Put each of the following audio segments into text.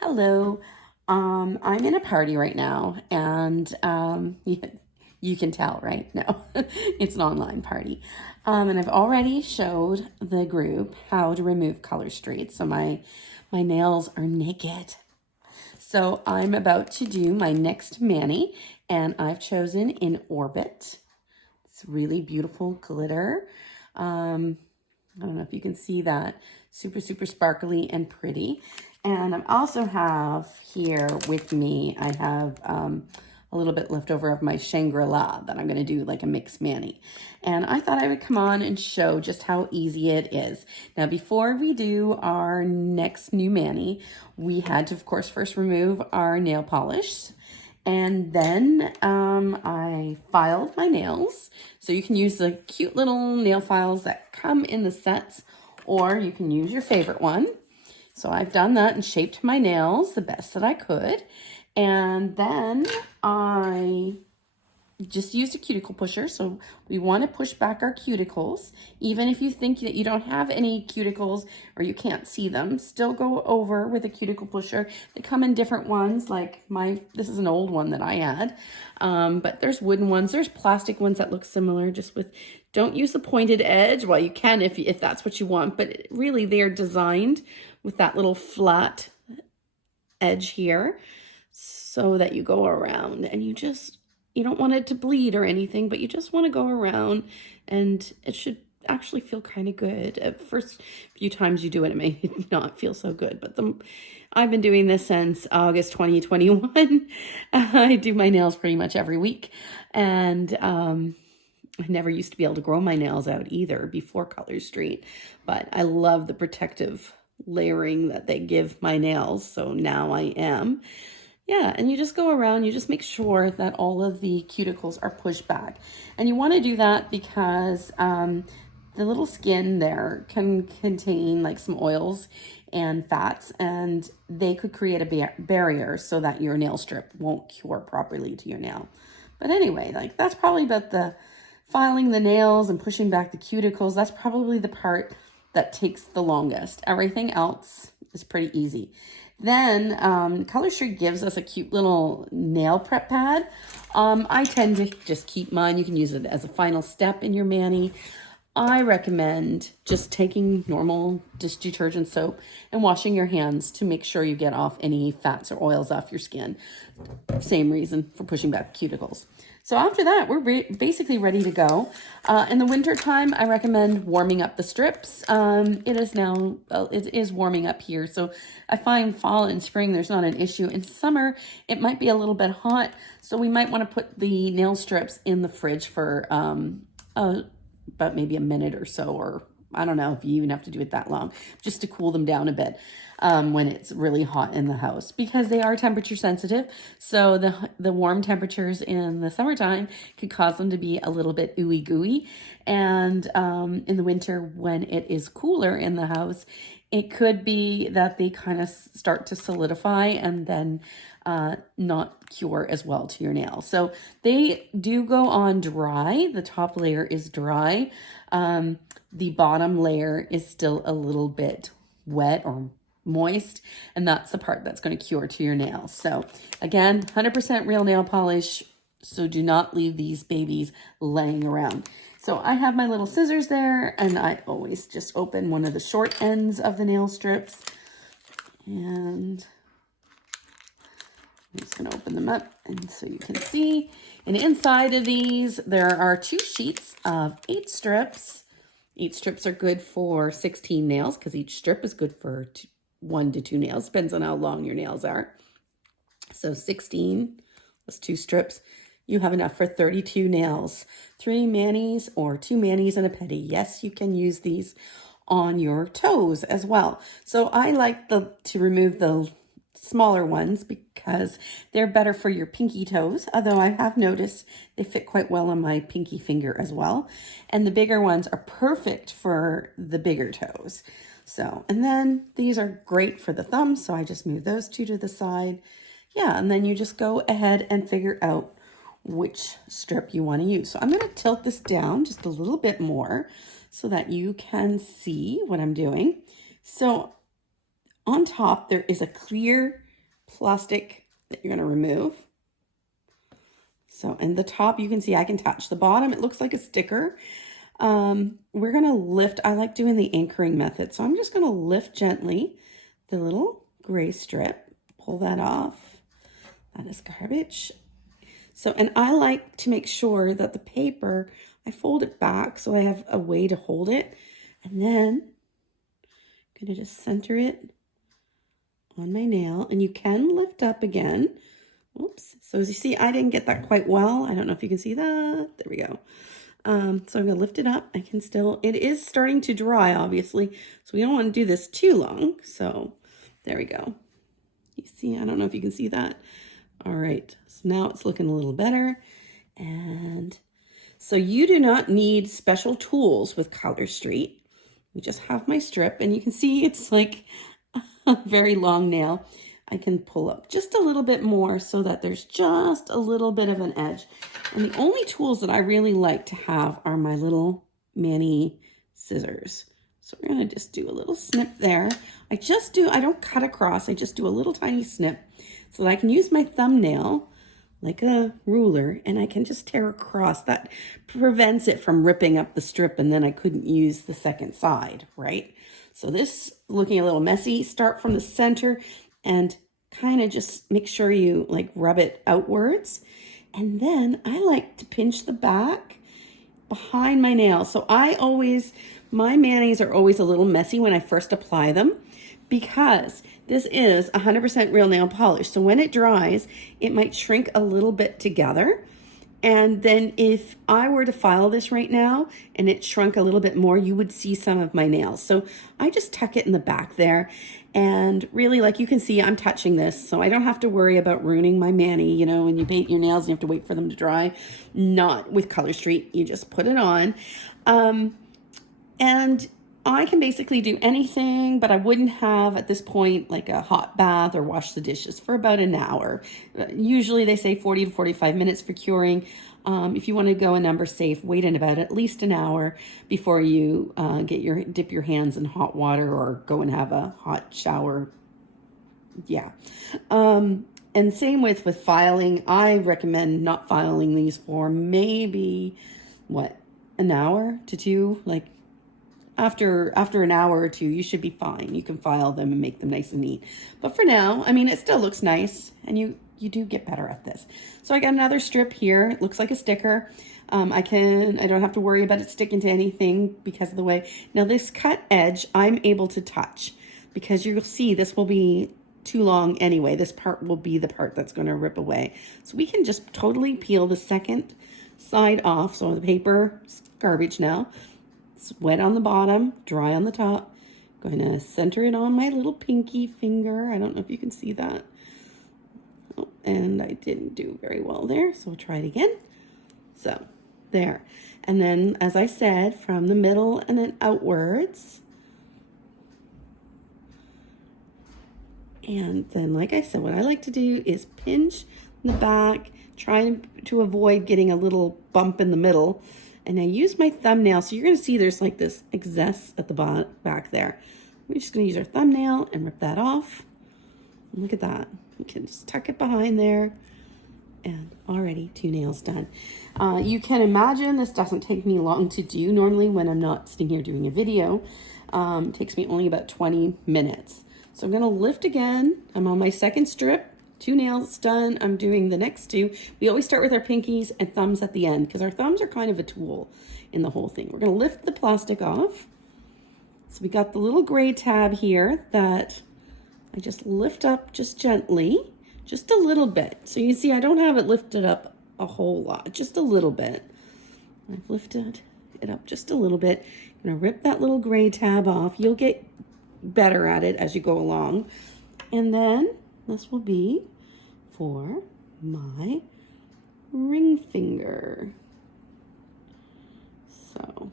Hello. I'm in a party right now, and you can tell, right? No, it's an online party. And I've already showed the group how to remove color streaks. So my nails are naked. So I'm about to do my next mani, and I've chosen In Orbit. It's really beautiful glitter. I don't know if you can see that. Super, super sparkly and pretty. And I also have here with me, I have a little bit left over of my Shangri-La that I'm going to do like a mixed mani. And I thought I would come on and show just how easy it is. Now, before we do our next new mani, we had to, of course, first remove our nail polish. And then I filed my nails. So you can use the cute little nail files that come in the sets, or you can use your favorite one. So I've done that and shaped my nails the best that I could. And then I just used a cuticle pusher. So we want to push back our cuticles. Even if you think that you don't have any cuticles or you can't see them, still go over with a cuticle pusher. They come in different ones, like this is an old one that I had. But there's wooden ones, there's plastic ones that look similar, just with, don't use the pointed edge. Well, you can if that's what you want, but really they're designed with that little flat edge here so that you go around and you don't want it to bleed or anything, but you just want to go around, and it should actually feel kind of good. At first few times you do it, it may not feel so good, but I've been doing this since August 2021. I do my nails pretty much every week, and I never used to be able to grow my nails out either before Color Street, but I love the protective layering that they give my nails, so now I am. Yeah, and you just go around, you just make sure that all of the cuticles are pushed back. And you want to do that because the little skin there can contain like some oils and fats, and they could create a barrier so that your nail strip won't cure properly to your nail. But anyway, like that's probably about the filing the nails and pushing back the cuticles. That's probably the part that takes the longest. Everything else is pretty easy. Then Color Street gives us a cute little nail prep pad. I tend to just keep mine. You can use it as a final step in your mani. I recommend just taking normal dish detergent soap and washing your hands to make sure you get off any fats or oils off your skin. Same reason for pushing back cuticles. So after that, we're basically ready to go. In the winter time, I recommend warming up the strips. It is warming up here. So I find fall and spring, there's not an issue. In summer, it might be a little bit hot. So we might want to put the nail strips in the fridge for about maybe a minute or so, or I don't know if you even have to do it that long, just to cool them down a bit when it's really hot in the house, because they are temperature sensitive. So the warm temperatures in the summertime could cause them to be a little bit ooey gooey. And in the winter, when it is cooler in the house, it could be that they kind of start to solidify and then not cure as well to your nails. So they do go on dry. The top layer is dry. The bottom layer is still a little bit wet or moist, and that's the part that's going to cure to your nails. So again, 100% real nail polish, so do not leave these babies laying around. So I have my little scissors there, and I always just open one of the short ends of the nail strips, and I'm just going to open them up, and so you can see. And inside of these, there are 2 sheets of 8 strips. 8 strips are good for 16 nails, because each strip is good for 1 to 2 nails. Depends on how long your nails are. So 16 plus 2 strips. You have enough for 32 nails. 3 manis or 2 manis and a pedi. Yes, you can use these on your toes as well. So I like to remove the smaller ones because they're better for your pinky toes, although I have noticed they fit quite well on my pinky finger as well. And the bigger ones are perfect for the bigger toes. So, and then these are great for the thumbs, so I just move those 2 to the side. Yeah, and then you just go ahead and figure out which strip you want to use. So I'm going to tilt this down just a little bit more so that you can see what I'm doing. So on top, there is a clear plastic that you're going to remove. So, and the top, you can see I can touch. The bottom, it looks like a sticker. We're going to lift. I like doing the anchoring method. So I'm just going to lift gently the little gray strip, pull that off. That is garbage. So, and I like to make sure that the paper, I fold it back so I have a way to hold it. And then I'm going to just center it on my nail, and you can lift up again. Oops. So as you see, I didn't get that quite well. I don't know if you can see that. There we go. So I'm going to lift it up. I can still, it is starting to dry, obviously. So we don't want to do this too long. So there we go. You see, I don't know if you can see that. All right. So now it's looking a little better. And so you do not need special tools with Color Street. We just have my strip, and you can see it's like a very long nail. I can pull up just a little bit more so that there's just a little bit of an edge. And the only tools that I really like to have are my little mani scissors. So we're going to just do a little snip there. I don't cut across. I just do a little tiny snip so that I can use my thumbnail like a ruler, and I can just tear across. That prevents it from ripping up the strip, and then I couldn't use the second side, right? So this looking a little messy. Start from the center and kind of just make sure you like rub it outwards. And then I like to pinch the back behind my nail. So my manis are always a little messy when I first apply them, because this is 100% real nail polish. So when it dries, it might shrink a little bit together. And then if I were to file this right now and it shrunk a little bit more, you would see some of my nails. So I just tuck it in the back there. And really, like you can see, I'm touching this, so I don't have to worry about ruining my mani. You know, when you paint your nails, you have to wait for them to dry. Not with Color Street. You just put it on. And I can basically do anything, but I wouldn't have at this point like a hot bath or wash the dishes for about an hour. Usually they say 40 to 45 minutes for curing. If you want to go a number safe, wait in about at least an hour before you dip your hands in hot water or go and have a hot shower. Yeah. And same with filing. I recommend not filing these for maybe an hour to two, like after an hour or two, you should be fine. You can file them and make them nice and neat. But for now, I mean, it still looks nice, and you do get better at this. So I got another strip here. It looks like a sticker. I don't have to worry about it sticking to anything because of the way. Now this cut edge, I'm able to touch, because you'll see this will be too long anyway. This part will be the part that's going to rip away. So we can just totally peel the second side off. So the paper is garbage now. It's wet on the bottom, dry on the top. Going to center it on my little pinky finger. I don't know if you can see that. Oh, and I didn't do very well there, so we'll try it again. So, there. And then, as I said, from the middle and then outwards. And then, like I said, what I like to do is pinch in the back, trying to avoid getting a little bump in the middle. And I use my thumbnail, so you're going to see there's like this excess at the back there. We're just going to use our thumbnail and rip that off. And look at that. You can just tuck it behind there. And already 2 nails done. You can imagine this doesn't take me long to do. Normally when I'm not sitting here doing a video, it takes me only about 20 minutes. So I'm going to lift again. I'm on my second strip. 2 nails done. I'm doing the next 2. We always start with our pinkies and thumbs at the end, because our thumbs are kind of a tool in the whole thing. We're going to lift the plastic off. So we got the little gray tab here that I just lift up just gently, just a little bit. So you see I don't have it lifted up a whole lot, just a little bit. I've lifted it up just a little bit. I'm going to rip that little gray tab off. You'll get better at it as you go along. And then this will be for my ring finger. So,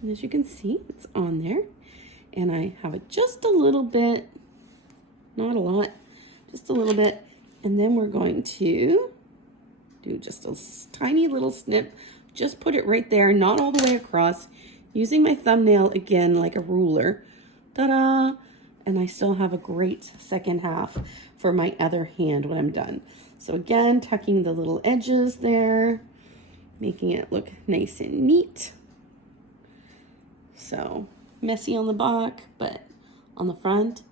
and as you can see, it's on there. And I have it just a little bit, not a lot, just a little bit. And then we're going to do just a tiny little snip. Just put it right there, not all the way across. Using my thumbnail again like a ruler. Ta-da! and I still have a great second half for my other hand when I'm done. So again, tucking the little edges there, making it look nice and neat. So messy on the back, but on the front,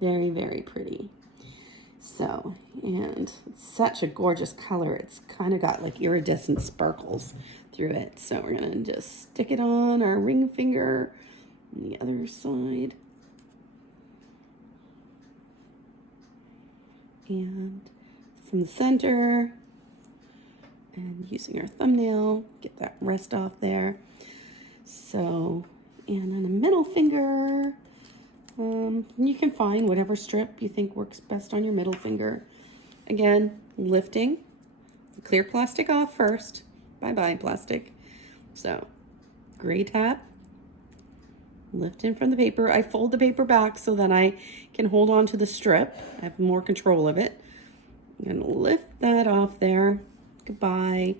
very, very pretty. So, and it's such a gorgeous color. It's kind of got like iridescent sparkles through it. So we're gonna just stick it on our ring finger on the other side. And from the center, and using our thumbnail, get that rest off there. So, and then a middle finger. You can find whatever strip you think works best on your middle finger. Again, lifting, clear plastic off first. Bye-bye plastic. So, gray tap, lift in from the paper. I fold the paper back so that I can hold on to the strip. I have more control of it. I'm gonna lift that off there. Goodbye.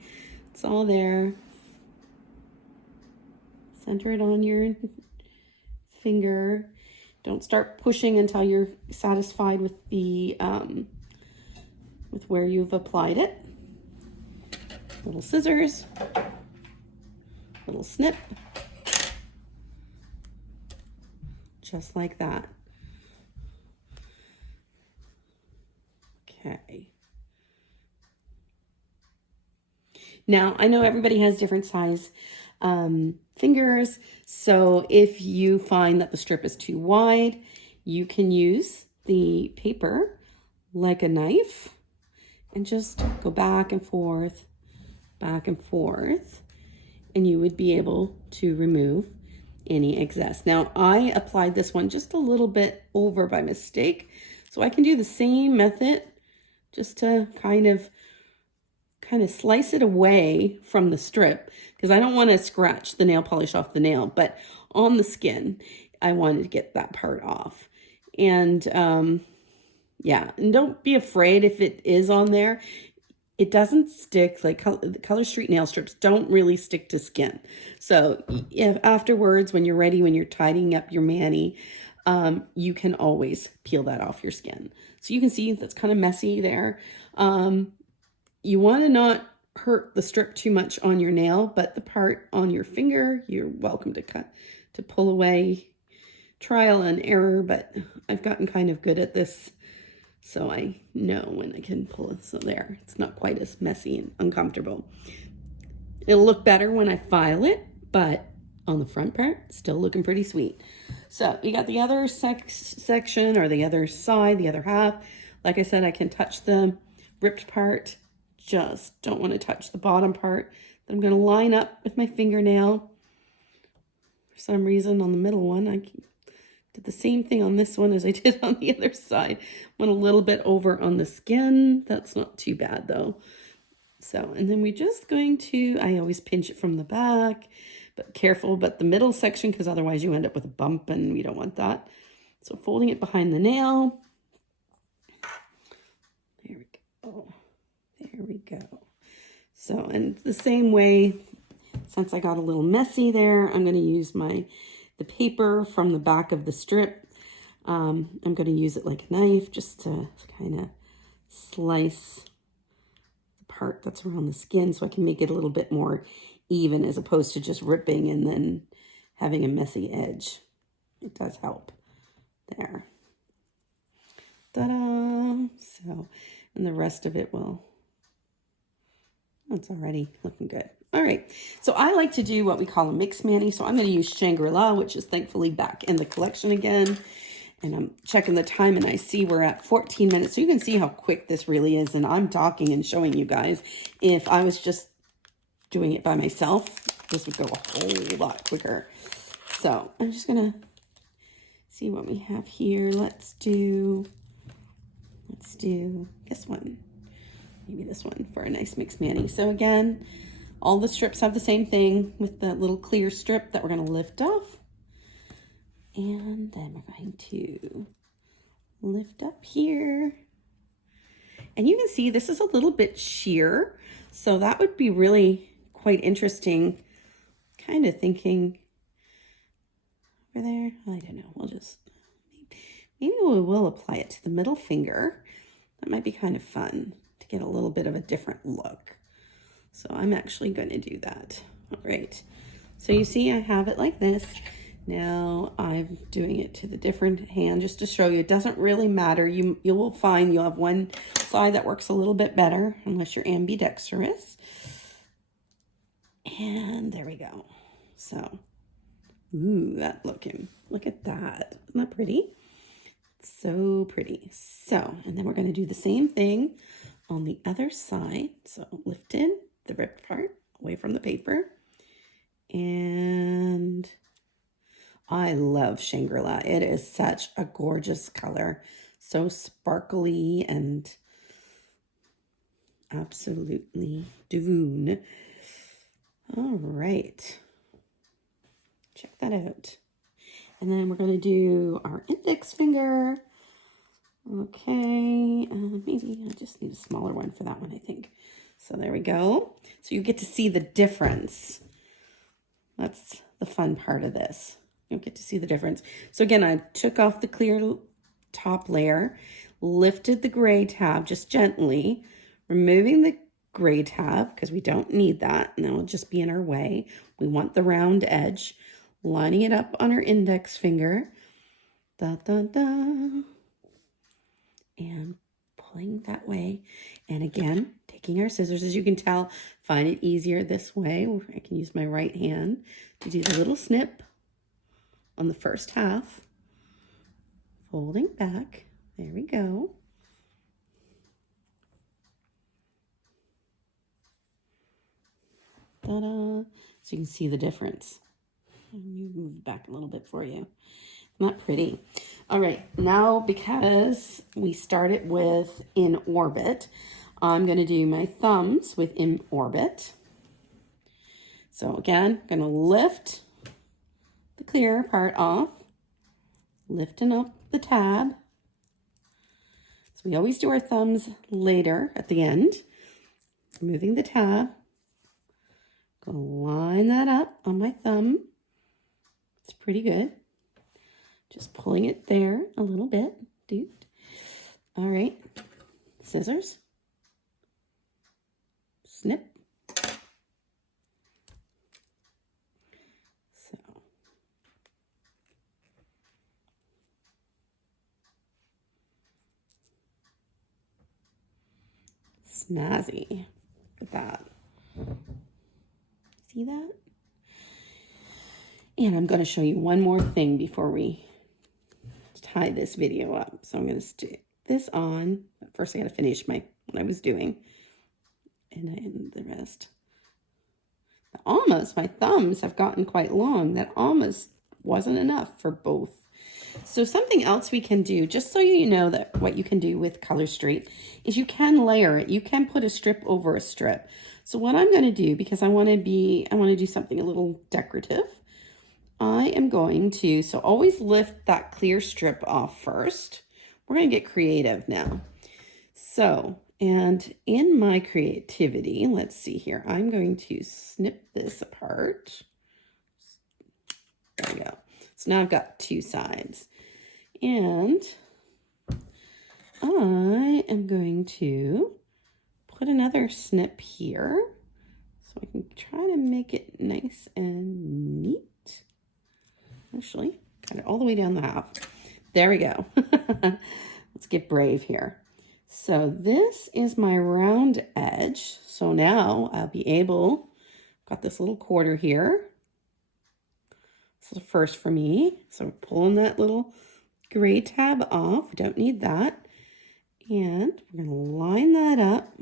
It's all there. Center it on your finger. Don't start pushing until you're satisfied with the with where you've applied it. Little scissors, little snip, just like that. Okay. Now, I know everybody has different size fingers, so if you find that the strip is too wide, you can use the paper like a knife and just go back and forth, and you would be able to remove any excess. Now, I applied this one just a little bit over by mistake, so I can do the same method just to kind of slice it away from the strip, because I don't want to scratch the nail polish off the nail, but on the skin, I wanted to get that part off. And yeah, and don't be afraid if it is on there. It doesn't stick, like Color Street nail strips don't really stick to skin. So if afterwards, when you're ready, when you're tidying up your mani, you can always peel that off your skin. So you can see that's kind of messy there. You want to not hurt the strip too much on your nail, but the part on your finger, you're welcome to pull away. Trial and error, but I've gotten kind of good at this, so I know when I can pull it. So there, it's not quite as messy and uncomfortable. It'll look better when I file it, but on the front part, still looking pretty sweet. So you got the other section, or the other side, the other half. Like I said, I can touch the ripped part. Just don't want to touch the bottom part. Then I'm going to line up with my fingernail. For some reason on the middle one, I did the same thing on this one as I did on the other side. Went a little bit over on the skin. That's not too bad though. So, and then we're just going to, I always pinch it from the back, but careful, but the middle section, because otherwise you end up with a bump and we don't want that. So folding it behind the nail. There we go. There we go. So, and the same way, since I got a little messy there, I'm going to use the paper from the back of the strip. I'm going to use it like a knife just to kind of slice the part that's around the skin so I can make it a little bit more even, as opposed to just ripping and then having a messy edge. It does help. There. Ta-da! So, and the rest of it will... It's already looking good. All right, so I like to do what we call a mix mani. So I'm going to use Shangri-La, which is thankfully back in the collection again. And I'm checking the time and I see we're at 14 minutes. So you can see how quick this really is. And I'm talking and showing you guys. If I was just doing it by myself, this would go a whole lot quicker. So I'm just going to see what we have here. Let's do this one. Maybe this one for a nice mix mani. So again, all the strips have the same thing with the little clear strip that we're going to lift off. And then we're going to lift up here. And you can see this is a little bit sheer. So that would be really quite interesting. Kind of thinking over there. I don't know. We'll just Maybe we will apply it to the middle finger. That might be kind of fun to get a little bit of a different look. So I'm actually going to do that. All right. So you see I have it like this. Now I'm doing it to the different hand just to show you. It doesn't really matter. You will find you'll have one side that works a little bit better unless you're ambidextrous. And there we go. So, ooh, that looking. Look at that. Isn't that pretty? So pretty. So, and then we're going to do the same thing on the other side. So lift in the ripped part away from the paper. And I love Shangri-La. It is such a gorgeous color. So sparkly and absolutely divine. All right. Check that out. And then we're going to do our index finger. Okay, maybe I just need a smaller one for that one, I think. So there we go. So you get to see the difference. That's the fun part of this. You'll get to see the difference. So again, I took off the clear top layer, lifted the gray tab just gently, removing the gray tab because we don't need that, and that will just be in our way. We want the round edge. Lining it up on our index finger, da, da, da, and pulling that way. And again, taking our scissors, as you can tell, find it easier this way. I can use my right hand to do the little snip on the first half, folding back. There we go. Ta-da! So you can see the difference. Let me move back a little bit for you. Not pretty. All right, now because we started with In Orbit, I'm going to do my thumbs with In Orbit. So again, I'm going to lift the clear part off, lifting up the tab. So we always do our thumbs later at the end. Removing the tab. Going to line that up on my thumb. It's pretty good. Just pulling it there a little bit, dude. All right, scissors. Snip. So. Snazzy. Look at that. See that? And I'm going to show you one more thing before we tie this video up. So I'm going to stick this on. But first I got to finish what I was doing. And the rest. Almost, my thumbs have gotten quite long. That almost wasn't enough for both. So something else we can do, just so you know that what you can do with Color Street, is you can layer it. You can put a strip over a strip. So what I'm going to do, because I want to do something a little decorative, I am going to, so always lift that clear strip off first. We're going to get creative now. So, and in my creativity, let's see here, I'm going to snip this apart. There we go. So now I've got two sides. And I am going to put another snip here so I can try to make it nice and neat. Actually, got it all the way down the half. There we go. Let's get brave here. So this is my round edge. So now I'll be able, got this little quarter here. This is a first for me. So pulling that little gray tab off. We don't need that. And we're going to line that up.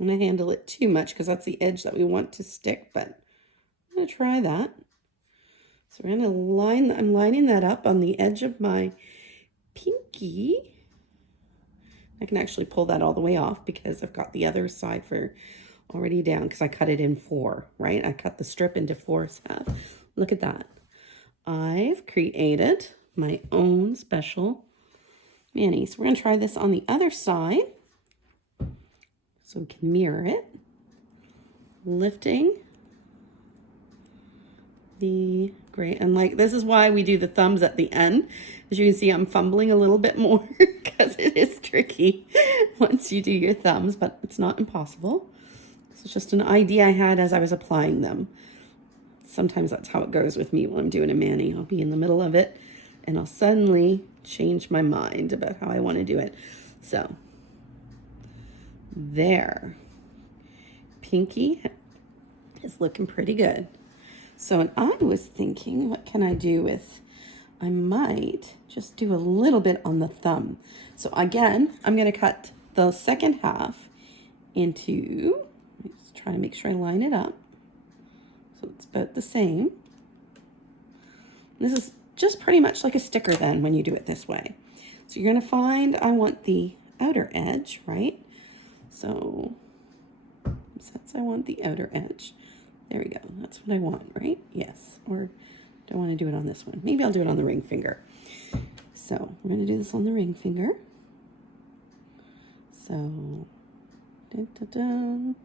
I'm going to handle it too much because that's the edge that we want to stick, but I'm going to try that. So we're going to line, I'm lining that up on the edge of my pinky. I can actually pull that all the way off because I've got the other side for already down because I cut it in 4, right? I cut the strip into 4 halves. Look at that. I've created my own special mani. So we're going to try this on the other side. So we can mirror it, lifting the gray. And like, this is why we do the thumbs at the end. As you can see, I'm fumbling a little bit more because it is tricky once you do your thumbs, but it's not impossible. This is just an idea I had as I was applying them. Sometimes that's how it goes with me when I'm doing a mani. I'll be in the middle of it and I'll suddenly change my mind about how I want to do it. So there, pinky is looking pretty good. So and I was thinking, what can I do with, I might just do a little bit on the thumb. So again, I'm going to cut the second half into, let's try to make sure I line it up. So it's about the same. This is just pretty much like a sticker then when you do it this way. So you're going to find I want the outer edge, right? So since I want the outer edge, there we go. That's what I want, right? Yes. Or do I want to do it on this one? Maybe I'll do it on the ring finger. So we're going to do this on the ring finger. So dun, dun, dun.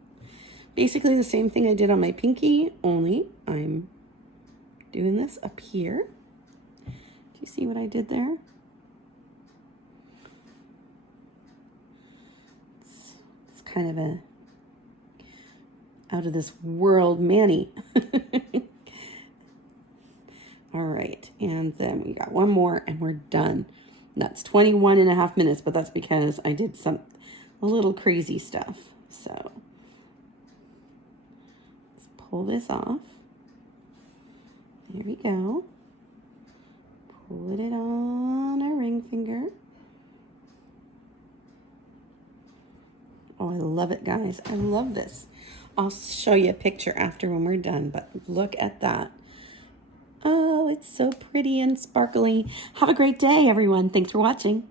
Basically the same thing I did on my pinky, only I'm doing this up here. Do you see what I did there? It's kind of a out of this world mani. All right, and then we got one more and we're done. That's 21.5 minutes, but that's because I did a little crazy stuff. So let's pull this off. There we go. Put it on our ring finger. Oh, I love it, guys. I love this. I'll show you a picture after when we're done, but look at that. Oh, it's so pretty and sparkly. Have a great day, everyone. Thanks for watching.